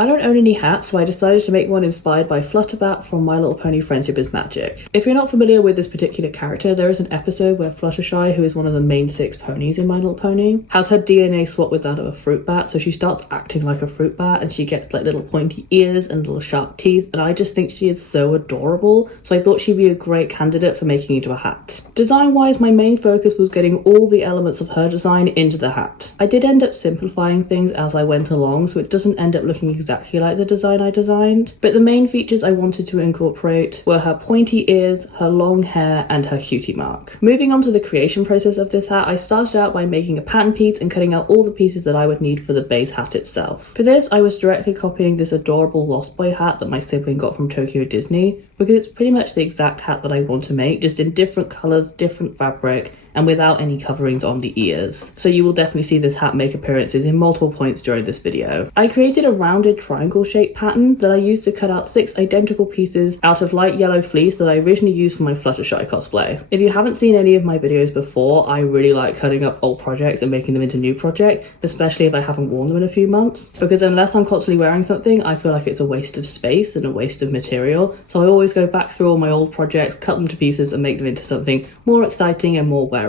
I don't own any hats, so I decided to make one inspired by Flutterbat from My Little Pony Friendship is Magic. If you're not familiar with this particular character, there is an episode where Fluttershy, who is one of the main 6 ponies in My Little Pony, has her DNA swapped with that of a fruit bat, so she starts acting like a fruit bat and she gets like little pointy ears and little sharp teeth, and I just think she is so adorable, so I thought she'd be a great candidate for making into a hat. Design-wise, my main focus was getting all the elements of her design into the hat. I did end up simplifying things as I went along, so it doesn't end up looking exactly like the design I designed, but the main features I wanted to incorporate were her pointy ears, her long hair, and her cutie mark. Moving on to the creation process of this hat, I started out by making a pattern piece and cutting out all the pieces that I would need for the base hat itself. For this, I was directly copying this adorable Lost Boy hat that my sibling got from Tokyo Disney, because it's pretty much the exact hat that I want to make, just in different colours, different fabric, and without any coverings on the ears. So you will definitely see this hat make appearances in multiple points during this video. I created a rounded triangle shaped pattern that I used to cut out 6 identical pieces out of light yellow fleece that I originally used for my Fluttershy cosplay. If you haven't seen any of my videos before, I really like cutting up old projects and making them into new projects, especially if I haven't worn them in a few months, because unless I'm constantly wearing something, I feel like it's a waste of space and a waste of material. So I always go back through all my old projects, cut them to pieces and make them into something more exciting and more wearable.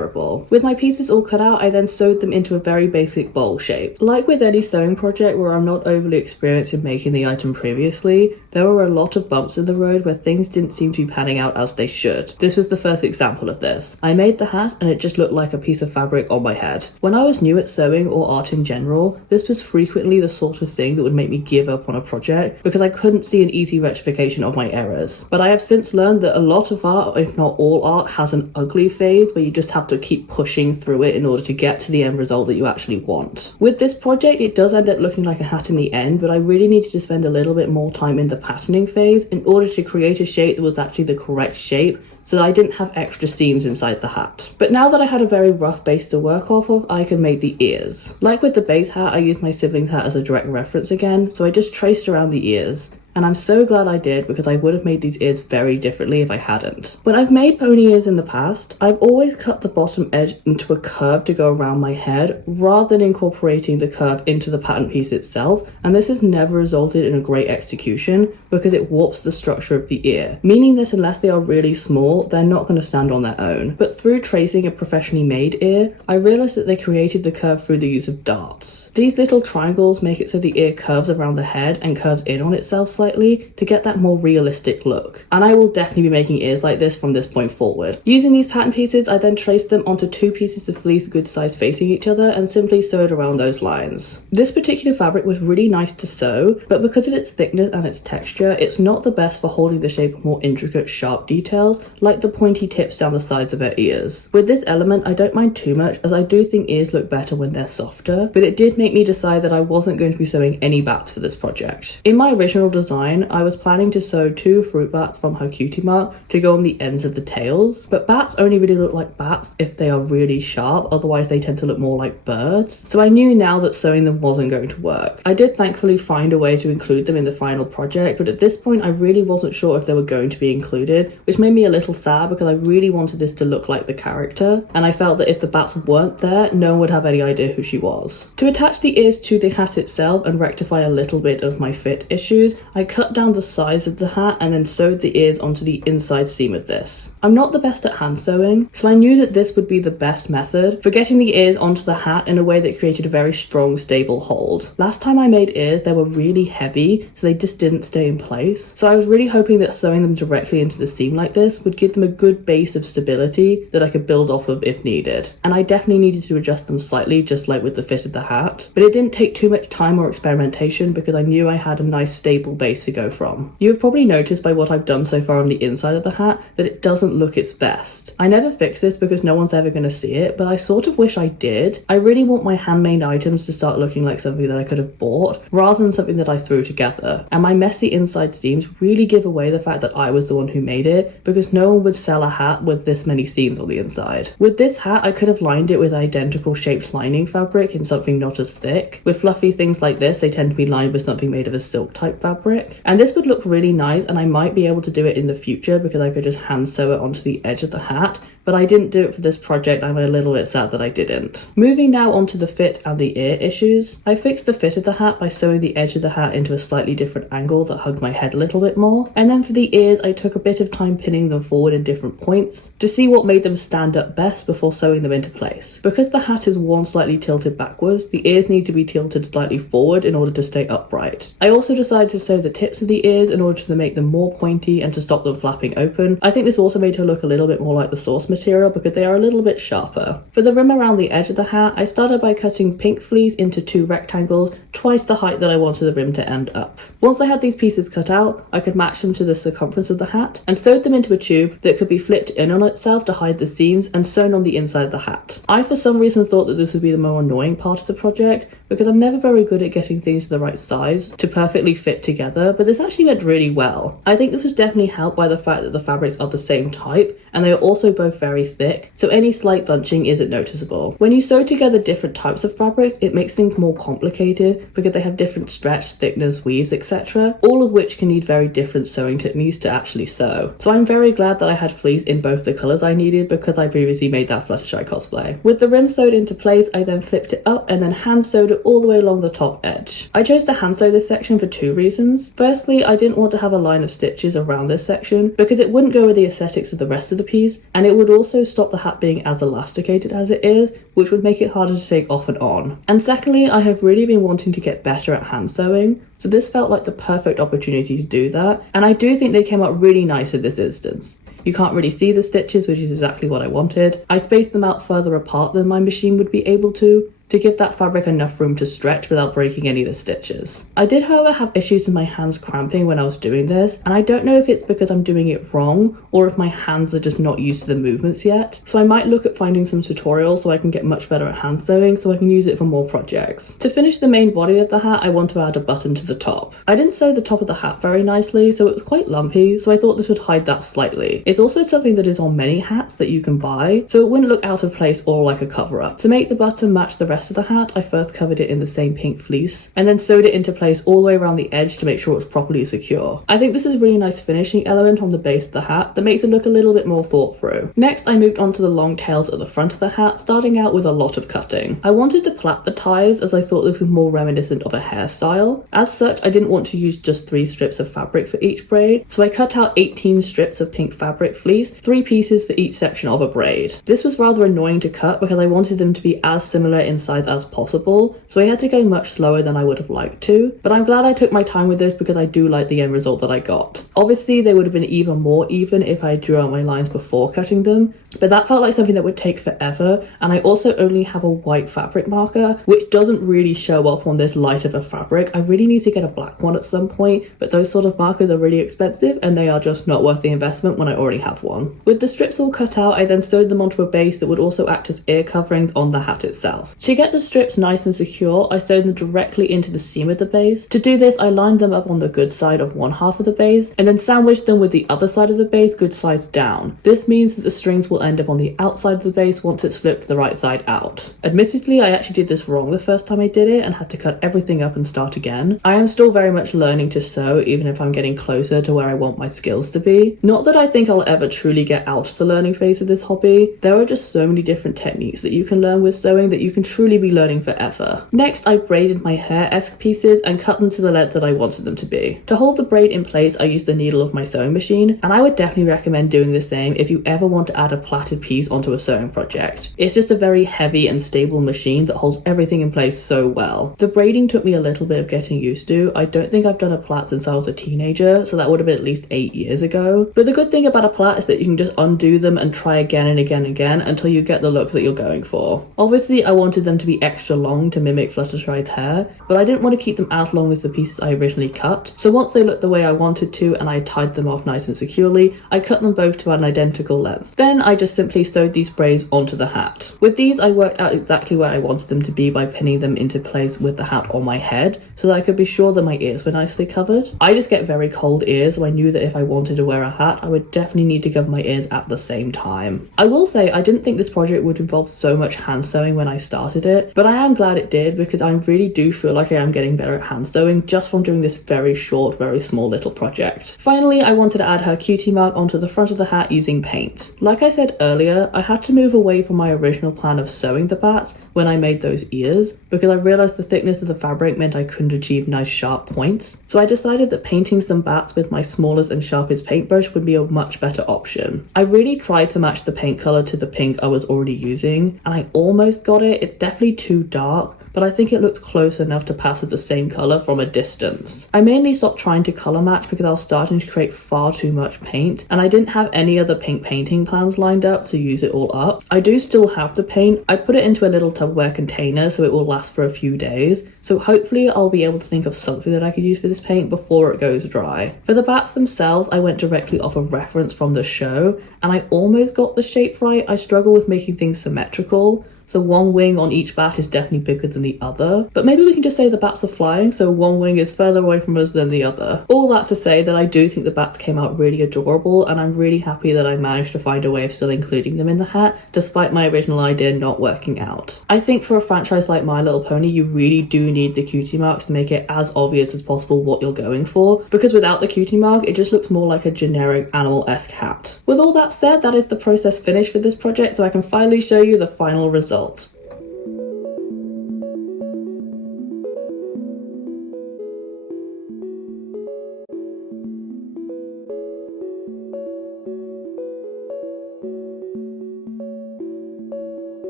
With my pieces all cut out, I then sewed them into a very basic bowl shape. Like with any sewing project where I'm not overly experienced in making the item previously, there were a lot of bumps in the road where things didn't seem to be panning out as they should. This was the first example of this. I made the hat and it just looked like a piece of fabric on my head. When I was new at sewing or art in general, this was frequently the sort of thing that would make me give up on a project because I couldn't see an easy rectification of my errors. But I have since learned that a lot of art, if not all art, has an ugly phase where you just have to keep pushing through it in order to get to the end result that you actually want. With this project, it does end up looking like a hat in the end, but I really needed to spend a little bit more time in the patterning phase in order to create a shape that was actually the correct shape, so that I didn't have extra seams inside the hat. But now that I had a very rough base to work off of, I can make the ears. Like with the base hat, I used my sibling's hat as a direct reference again, so I just traced around the ears. And I'm so glad I did, because I would have made these ears very differently if I hadn't. When I've made pony ears in the past, I've always cut the bottom edge into a curve to go around my head, rather than incorporating the curve into the pattern piece itself, and this has never resulted in a great execution because it warps the structure of the ear, meaning that unless they are really small, they're not going to stand on their own. But through tracing a professionally made ear, I realised that they created the curve through the use of darts. These little triangles make it so the ear curves around the head and curves in on itself slightly to get that more realistic look. And I will definitely be making ears like this from this point forward. Using these pattern pieces, I then traced them onto 2 pieces of fleece good size facing each other and simply sewed around those lines. This particular fabric was really nice to sew, but because of its thickness and its texture, it's not the best for holding the shape of more intricate, sharp details like the pointy tips down the sides of her ears. With this element, I don't mind too much, as I do think ears look better when they're softer, but it did make me decide that I wasn't going to be sewing any bats for this project. In my original design, I was planning to sew 2 fruit bats from her cutie mark to go on the ends of the tails, but bats only really look like bats if they are really sharp, otherwise they tend to look more like birds. So I knew now that sewing them wasn't going to work. I did thankfully find a way to include them in the final project, but at this point I really wasn't sure if they were going to be included, which made me a little sad because I really wanted this to look like the character, and I felt that if the bats weren't there, no one would have any idea who she was. To attach the ears to the hat itself and rectify a little bit of my fit issues, I cut down the sides of the hat and then sewed the ears onto the inside seam of this. I'm not the best at hand sewing, so I knew that this would be the best method for getting the ears onto the hat in a way that created a very strong, stable hold. Last time I made ears, they were really heavy, so they just didn't stay in place. So I was really hoping that sewing them directly into the seam like this would give them a good base of stability that I could build off of if needed. And I definitely needed to adjust them slightly, just like with the fit of the hat, but it didn't take too much time or experimentation because I knew I had a nice stable base to go from. You have probably noticed by what I've done so far on the inside of the hat that it doesn't look its best. I never fix this because no one's ever going to see it, but I sort of wish I did. I really want my handmade items to start looking like something that I could have bought rather than something that I threw together. And my messy inside seams really give away the fact that I was the one who made it, because no one would sell a hat with this many seams on the inside. With this hat, I could have lined it with identical shaped lining fabric in something not as thick. With fluffy things like this, they tend to be lined with something made of a silk type fabric. And this would look really nice, and I might be able to do it in the future because I could just hand sew it onto the edge of the hat, but I didn't do it for this project. I'm a little bit sad that I didn't. Moving now onto the fit and the ear issues. I fixed the fit of the hat by sewing the edge of the hat into a slightly different angle that hugged my head a little bit more. And then for the ears, I took a bit of time pinning them forward in different points to see what made them stand up best before sewing them into place. Because the hat is worn slightly tilted backwards, the ears need to be tilted slightly forward in order to stay upright. I also decided to sew the tips of the ears in order to make them more pointy and to stop them flapping open. I think this also made her look a little bit more like the source material because they are a little bit sharper. For the rim around the edge of the hat, I started by cutting pink fleece into 2 rectangles, twice the height that I wanted the rim to end up. Once I had these pieces cut out, I could match them to the circumference of the hat and sewed them into a tube that could be flipped in on itself to hide the seams and sewn on the inside of the hat. I for some reason thought that this would be the more annoying part of the project because I'm never very good at getting things to the right size to perfectly fit together, but this actually went really well. I think this was definitely helped by the fact that the fabrics are the same type and they are also both very thick, so any slight bunching isn't noticeable. When you sew together different types of fabrics, it makes things more complicated because they have different stretch, thickness, weaves, etc., all of which can need very different sewing techniques to actually sew. So I'm very glad that I had fleece in both the colours I needed because I previously made that Fluttershy cosplay. With the rim sewed into place, I then flipped it up and then hand sewed it all the way along the top edge. I chose to hand sew this section for 2 reasons. Firstly, I didn't want to have a line of stitches around this section because it wouldn't go with the aesthetics of the rest of the piece, and it would also stop the hat being as elasticated as it is, which would make it harder to take off and on. And secondly, I have really been wanting to get better at hand sewing, so this felt like the perfect opportunity to do that, and I do think they came out really nice in this instance. You can't really see the stitches, which is exactly what I wanted. I spaced them out further apart than my machine would be able to give that fabric enough room to stretch without breaking any of the stitches. I did, however, have issues with my hands cramping when I was doing this, and I don't know if it's because I'm doing it wrong or if my hands are just not used to the movements yet. So I might look at finding some tutorials so I can get much better at hand sewing so I can use it for more projects. To finish the main body of the hat, I want to add a button to the top. I didn't sew the top of the hat very nicely, so it was quite lumpy, so I thought this would hide that slightly. It's also something that is on many hats that you can buy, so it wouldn't look out of place or like a cover-up. To make the button match the rest of the hat, I first covered it in the same pink fleece and then sewed it into place all the way around the edge to make sure it was properly secure. I think this is a really nice finishing element on the base of the hat that makes it look a little bit more thought through. Next, I moved on to the long tails at the front of the hat, starting out with a lot of cutting. I wanted to plait the ties as I thought this was more reminiscent of a hairstyle. As such, I didn't want to use just 3 strips of fabric for each braid, so I cut out 18 strips of pink fabric fleece, 3 pieces for each section of a braid. This was rather annoying to cut because I wanted them to be as similar in size as possible, so I had to go much slower than I would have liked to, but I'm glad I took my time with this because I do like the end result that I got. Obviously they would have been even more even if I drew out my lines before cutting them, but that felt like something that would take forever, and I also only have a white fabric marker which doesn't really show up on this light of a fabric. I really need to get a black one at some point, but those sort of markers are really expensive and they are just not worth the investment when I already have one. With the strips all cut out, I then sewed them onto a base that would also act as ear coverings on the hat itself. To get the strips nice and secure, I sewed them directly into the seam of the base. To do this, I lined them up on the good side of one half of the base and then sandwiched them with the other side of the base good sides down. This means that the strings will end up on the outside of the base once it's flipped the right side out. Admittedly, I actually did this wrong the first time I did it and had to cut everything up and start again. I am still very much learning to sew, even if I'm getting closer to where I want my skills to be. Not that I think I'll ever truly get out of the learning phase of this hobby. There are just so many different techniques that you can learn with sewing that you can truly be learning forever. Next, I braided my hair-esque pieces and cut them to the length that I wanted them to be. To hold the braid in place, I used the needle of my sewing machine, and I would definitely recommend doing the same if you ever want to add a plaited piece onto a sewing project. It's just a very heavy and stable machine that holds everything in place so well. The braiding took me a little bit of getting used to. I don't think I've done a plait since I was a teenager, so that would have been at least 8 years ago. But the good thing about a plait is that you can just undo them and try again and again and again until you get the look that you're going for. Obviously, I wanted them to be extra long to mimic Fluttershy's hair, but I didn't want to keep them as long as the pieces I originally cut. So once they looked the way I wanted to and I tied them off nice and securely, I cut them both to an identical length. Then I just simply sewed these braids onto the hat. With these, I worked out exactly where I wanted them to be by pinning them into place with the hat on my head so that I could be sure that my ears were nicely covered. I just get very cold ears, so I knew that if I wanted to wear a hat, I would definitely need to cover my ears at the same time. I will say I didn't think this project would involve so much hand sewing when I started wanted it, but I am glad it did because I really do feel like I am getting better at hand sewing just from doing this very short, very small little project. Finally, I wanted to add her cutie mark onto the front of the hat using paint. Like I said earlier, I had to move away from my original plan of sewing the bats when I made those ears because I realized the thickness of the fabric meant I couldn't achieve nice sharp points. So I decided that painting some bats with my smallest and sharpest paintbrush would be a much better option. I really tried to match the paint color to the pink I was already using, and I almost got it. It's definitely too dark, but I think it looked close enough to pass as the same colour from a distance. I mainly stopped trying to colour match because I was starting to create far too much paint, and I didn't have any other pink painting plans lined up to use it all up. I do still have the paint. I put it into a little Tupperware container so it will last for a few days, so hopefully I'll be able to think of something that I could use for this paint before it goes dry. For the bats themselves, I went directly off a reference from the show, and I almost got the shape right. I struggle with making things symmetrical, so one wing on each bat is definitely bigger than the other. But maybe we can just say the bats are flying, so one wing is further away from us than the other. All that to say that I do think the bats came out really adorable, and I'm really happy that I managed to find a way of still including them in the hat, despite my original idea not working out. I think for a franchise like My Little Pony, you really do need the cutie marks to make it as obvious as possible what you're going for, because without the cutie mark, it just looks more like a generic animal-esque hat. With all that said, that is the process finished for this project, so I can finally show you the final result.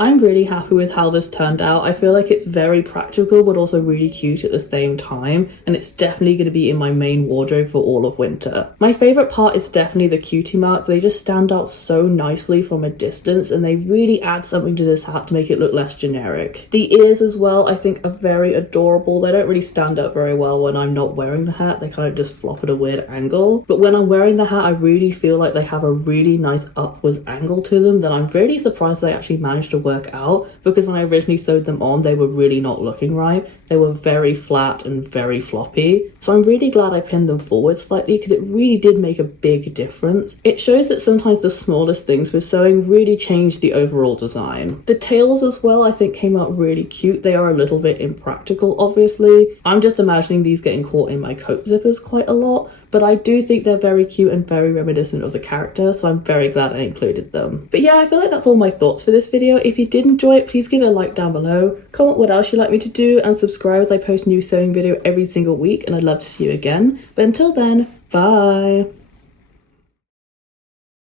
I'm really happy with how this turned out. I feel like it's very practical but also really cute at the same time, and it's definitely going to be in my main wardrobe for all of winter. My favourite part is definitely the cutie marks. They just stand out so nicely from a distance, and they really add something to this hat to make it look less generic. The ears as well I think are very adorable. They don't really stand up very well when I'm not wearing the hat. They kind of just flop at a weird angle, but when I'm wearing the hat I really feel like they have a really nice upwards angle to them that I'm really surprised they actually managed to work out, because when I originally sewed them on they were really not looking right. They were very flat and very floppy, so I'm really glad I pinned them forward slightly because it really did make a big difference. It shows that sometimes the smallest things with sewing really change the overall design. The tails as well I think came out really cute. They are a little bit impractical obviously. I'm just imagining these getting caught in my coat zippers quite a lot, but I do think they're very cute and very reminiscent of the character, so I'm very glad I included them. But yeah, I feel like that's all my thoughts for this video. If you did enjoy it, please give it a like down below, comment what else you'd like me to do, and subscribe as I post a new sewing video every single week, and I'd love to see you again. But until then, bye!